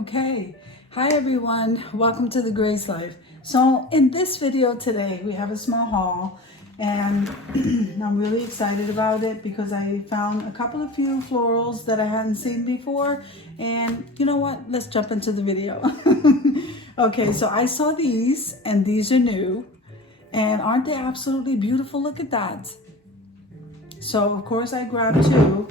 Okay, hi everyone, welcome to the Grace Life. So in this video today we have a small haul and I'm really excited about it because I found a couple of few florals that I hadn't seen before, and you know what, let's jump into the video. Okay, so I saw these and these are new and aren't they absolutely beautiful? Look at that. So of course I grabbed two.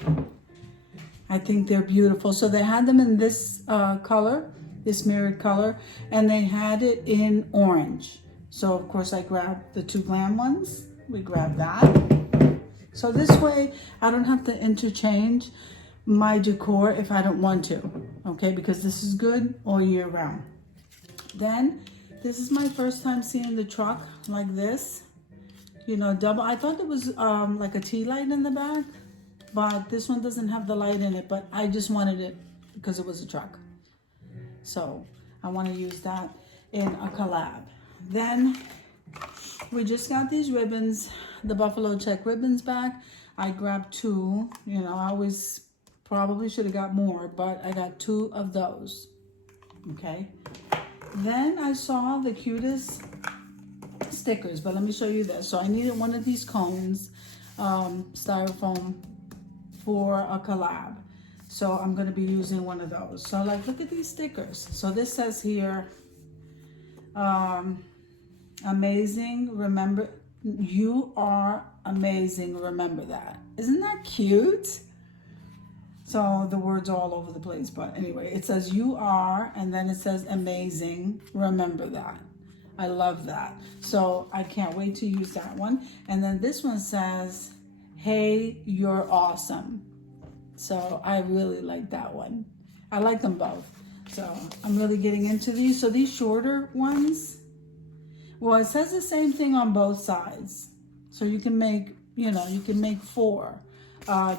I think they're beautiful. So they had them in this color, this mirrored color, and they had it in orange. So of course I grabbed the two glam ones. We grabbed that. So this way I don't have to interchange my decor if I don't want to, okay? Because this is good all year round. Then this is my first time seeing the truck like this, you know, double. I thought there was like a tea light in the back, but this one doesn't have the light in it, but I just wanted it because it was a truck. So I want to use that in a collab. Then we just got these ribbons, the buffalo check ribbons back. I grabbed two, you know, I always probably should have got more, but I got two of those, okay? Then I saw the cutest stickers, but let me show you this. So I needed one of these cones, styrofoam, for a collab. So I'm going to be using one of those. So like, look at these stickers. So this says here, amazing, remember, you are amazing, remember that. Isn't that cute? So the words all over the place, but anyway, it says you are, and then it says amazing, remember that. I love that. So I can't wait to use that one. And then this one says, hey, you're awesome. So I really like that one. I like them both. So I'm really getting into these. So these shorter ones, well, it says the same thing on both sides. So you can make, you know, you can make four,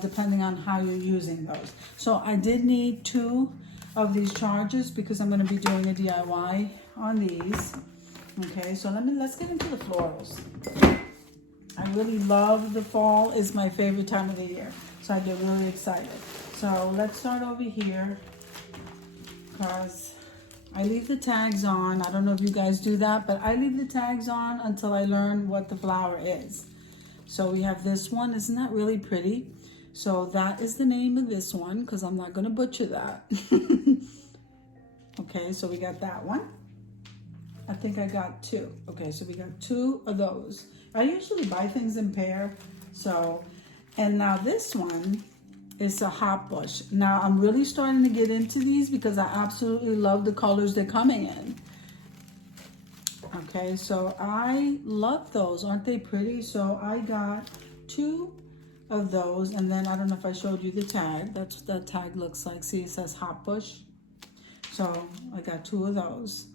depending on how you're using those. So I did need two of these chargers because I'm going to be doing a DIY on these. Okay, so let's get into the florals. I really love the fall. Is my favorite time of the year. So I get really excited. So let's start over here because I leave the tags on. I don't know if you guys do that, but I leave the tags on until I learn what the flower is. So we have this one. Isn't that really pretty? So that is the name of this one because I'm not going to butcher that. Okay, so we got that one. I think I got two. Okay, so we got two of those. I usually buy things in pair. So, and now this one is a hot bush. Now I'm really starting to get into these because I absolutely love the colors they're coming in. Okay, so I love those. Aren't they pretty? So I got two of those, and then I don't know if I showed you the tag. That's what that tag looks like. See, it says hot bush. So I got two of those.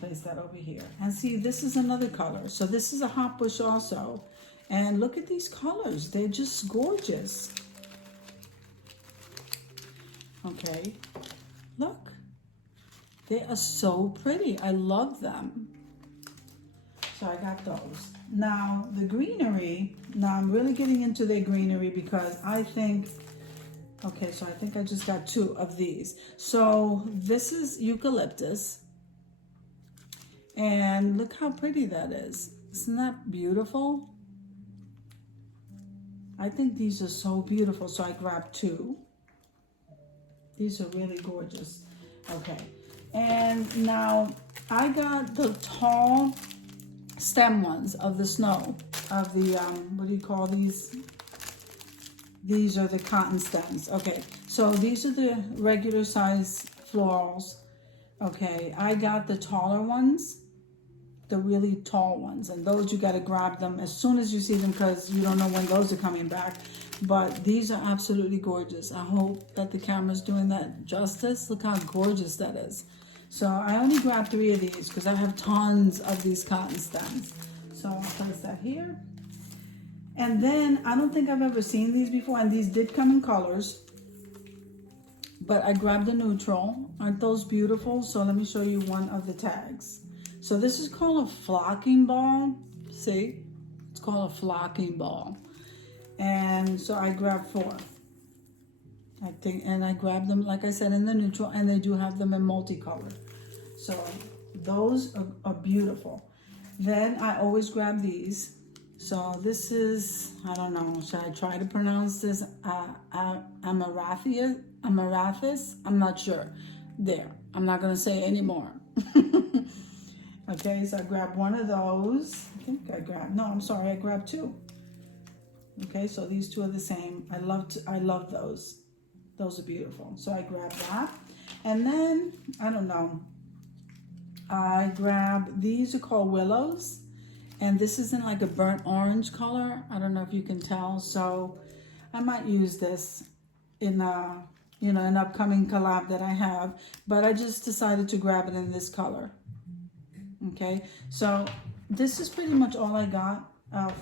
Place that over here, and see, this is another color. So this is a hot bush also, and look at these colors, they're just gorgeous. Okay, look, they are so pretty. I love them. So I got those. Now the greenery, now I'm really getting into their greenery because I think, okay, so I think I just got two of these. So this is eucalyptus. And look how pretty that is. Isn't that beautiful? I think these are so beautiful. So I grabbed two. These are really gorgeous. Okay. And now I got the tall stem ones of the snow. Of the, what do you call these? These are the cotton stems. Okay. So these are the regular size florals. Okay. I got the taller ones. The really tall ones, and those you got to grab them as soon as you see them because you don't know when those are coming back. But these are absolutely gorgeous. I hope that the camera's doing that justice. Look how gorgeous that is. So I only grabbed three of these because I have tons of these cotton stems. So I'll place that here. And then I don't think I've ever seen these before, and these did come in colors, but I grabbed the neutral. Aren't those beautiful? So let me show you one of the tags. So this is called a flocking ball. See, it's called a flocking ball. And so I grabbed four. I think, and I grabbed them, like I said, in the neutral, and they do have them in multicolored. So those are beautiful. Then I always grab these. So this is, I don't know, should I try to pronounce this? Amaranthus? I'm not sure. There, I'm not gonna say anymore. Okay, so I grabbed one of those. I think I grabbed, no, I'm sorry, I grabbed two. Okay, so these two are the same. I love those. Those are beautiful. So I grabbed that. And then, I don't know, I grabbed, these are called willows. And this is in like a burnt orange color. I don't know if you can tell. So I might use this in an upcoming collab that I have. But I just decided to grab it in this color. Okay, so this is pretty much all I got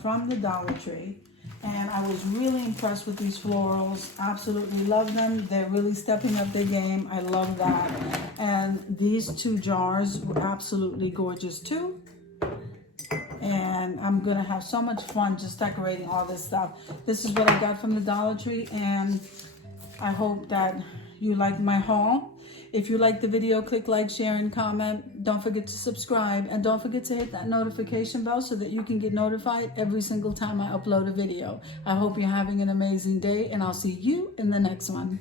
from the Dollar Tree. And I was really impressed with these florals. Absolutely love them. They're really stepping up their game. I love that. And these two jars were absolutely gorgeous too. And I'm gonna have so much fun just decorating all this stuff. This is what I got from the Dollar Tree, and I hope that you like my haul. If you like the video, click like, share, and comment. Don't forget to subscribe, and don't forget to hit that notification bell so that you can get notified every single time I upload a video. I hope you're having an amazing day, and I'll see you in the next one.